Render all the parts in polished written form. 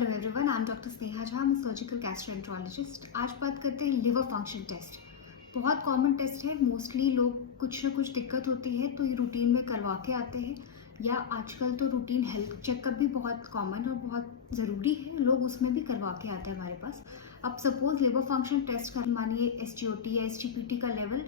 Hello everyone, I am doctor Sneha Jha, मैं surgical gastroenterologist. आज बात करते हैं लिवर फंक्शन टेस्ट। बहुत कॉमन टेस्ट है। मोस्टली लोग कुछ ना कुछ दिक्कत होती है तो ये रूटीन में करवा के आते हैं, या आजकल तो रूटीन हेल्थ चेकअप भी बहुत कॉमन और बहुत ज़रूरी है, लोग उसमें भी करवा के आते हैं हमारे पास। अब सपोज लिवर फंक्शन टेस्ट कर, मानिए SGOT या SGPT का लेवल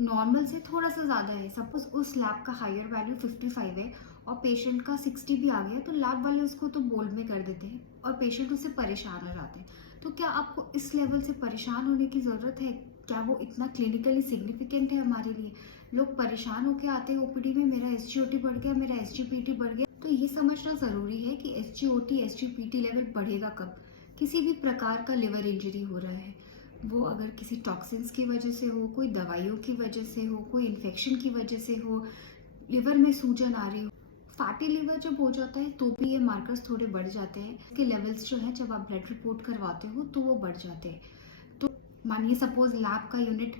नॉर्मल से थोड़ा सा ज़्यादा है। सपोज उस लैब का हायर वैल्यू 55 है और पेशेंट का 60 भी आ गया, तो लैब वाले उसको तो बोल्ड में कर देते हैं और पेशेंट उससे परेशान हो जाते हैं। तो क्या आपको इस लेवल से परेशान होने की ज़रूरत है? क्या वो इतना क्लिनिकली सिग्निफिकेंट है हमारे लिए? लोग परेशान होकर आते हैं OPD में, मेरा SGOT बढ़ गया, मेरा SGPT बढ़ गया। तो ये समझना ज़रूरी है कि SGOT SGPT लेवल बढ़ेगा कब। किसी भी प्रकार का लिवर इंजरी हो रहा है, वो अगर किसी टॉक्सिन्स की वजह से हो, कोई दवाइयों की वजह से हो, कोई इन्फेक्शन की वजह से हो, लिवर में सूजन आ रही हो, फैटी लिवर जब हो जाता है तो भी ये मार्कर्स थोड़े बढ़ जाते हैं। इसके लेवल्स जो है जब आप ब्लड रिपोर्ट करवाते हो तो वो बढ़ जाते हैं। तो मानिए सपोज लैब का यूनिट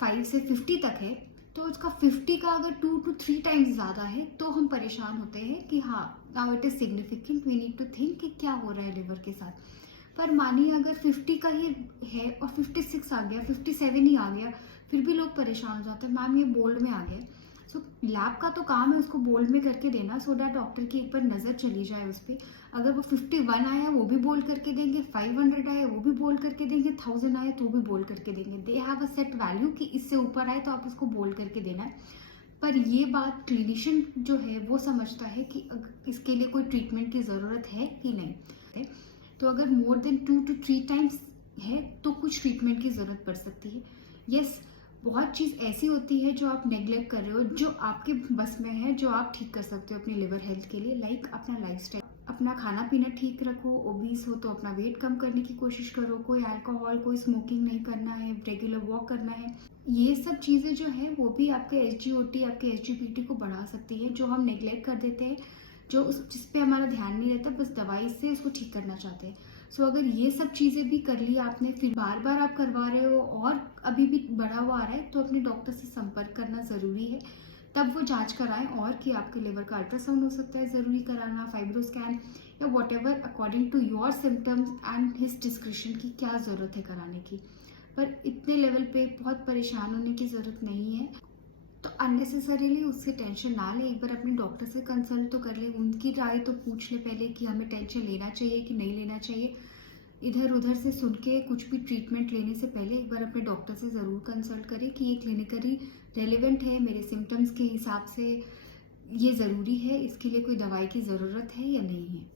5 से 50 तक है, तो उसका 50 का अगर 2 to 3 टाइम्स ज़्यादा है तो हम परेशान होते हैं कि हाँ, now it is significant, we need to think कि क्या हो रहा है लिवर के साथ। पर मानिए अगर 50 का ही है और 56 आ गया, 57 ही आ गया, फिर भी लोग परेशान हो जाते हैं, मैम ये बोल्ड में आ गया। सो लैब का तो काम है उसको बोल्ड में करके देना, सो दैट डॉक्टर की एक बार नज़र चली जाए उस पर। अगर वो 51 आया वो भी बोल्ड करके देंगे, 500 आया वो भी बोल्ड करके देंगे, 1000 आया तो भी बोल्ड करके देंगे। They have a set value कि इससे ऊपर आए तो आप उसको बोल्ड करके देना है। पर ये बात क्लिनिशियन जो है वो समझता है कि इसके लिए कोई ट्रीटमेंट की ज़रूरत है कि नहीं। तो अगर मोर देन 2 to 3 टाइम्स है तो कुछ ट्रीटमेंट की ज़रूरत पड़ सकती है। यस, बहुत चीज़ ऐसी होती है जो आप नेग्लेक्ट कर रहे हो, जो आपके बस में है, जो आप ठीक कर सकते हो अपनी लिवर हेल्थ के लिए। लाइक अपना लाइफस्टाइल, अपना खाना पीना ठीक रखो। ओबीस हो तो अपना वेट कम करने की कोशिश करो, कोई अल्कोहल, कोई स्मोकिंग नहीं करना है, रेगुलर वॉक करना है। ये सब चीज़ें जो है वो भी आपके SGOT, आपके SGPT को बढ़ा सकती है, जो हम नेग्लेक्ट कर देते हैं, जो जिस पे हमारा ध्यान नहीं रहता, बस दवाई से उसको ठीक करना चाहते हैं। सो अगर ये सब चीज़ें भी कर ली आपने, फिर बार बार आप करवा रहे हो और अभी भी बढ़ा हुआ आ रहा है, तो अपने डॉक्टर से संपर्क करना ज़रूरी है। तब वो जांच कराएं, और कि आपके लिवर का अल्ट्रासाउंड हो सकता है ज़रूरी कराना, फाइब्रो स्कैन, या whatever according to your symptoms and his description की क्या ज़रूरत है कराने की। पर इतने लेवल पे बहुत परेशान होने की ज़रूरत नहीं है। तो अननेसेसरीली उससे टेंशन ना ले, एक बार अपने डॉक्टर से कंसल्ट तो कर ले, उनकी राय तो पूछ ले पहले कि हमें टेंशन लेना चाहिए कि नहीं लेना चाहिए। इधर उधर से सुन के कुछ भी ट्रीटमेंट लेने से पहले एक बार अपने डॉक्टर से ज़रूर कंसल्ट करें कि ये क्लिनिकली रेलिवेंट है, मेरे सिम्टम्स के हिसाब से ये ज़रूरी है, इसके लिए कोई दवाई की ज़रूरत है या नहीं है।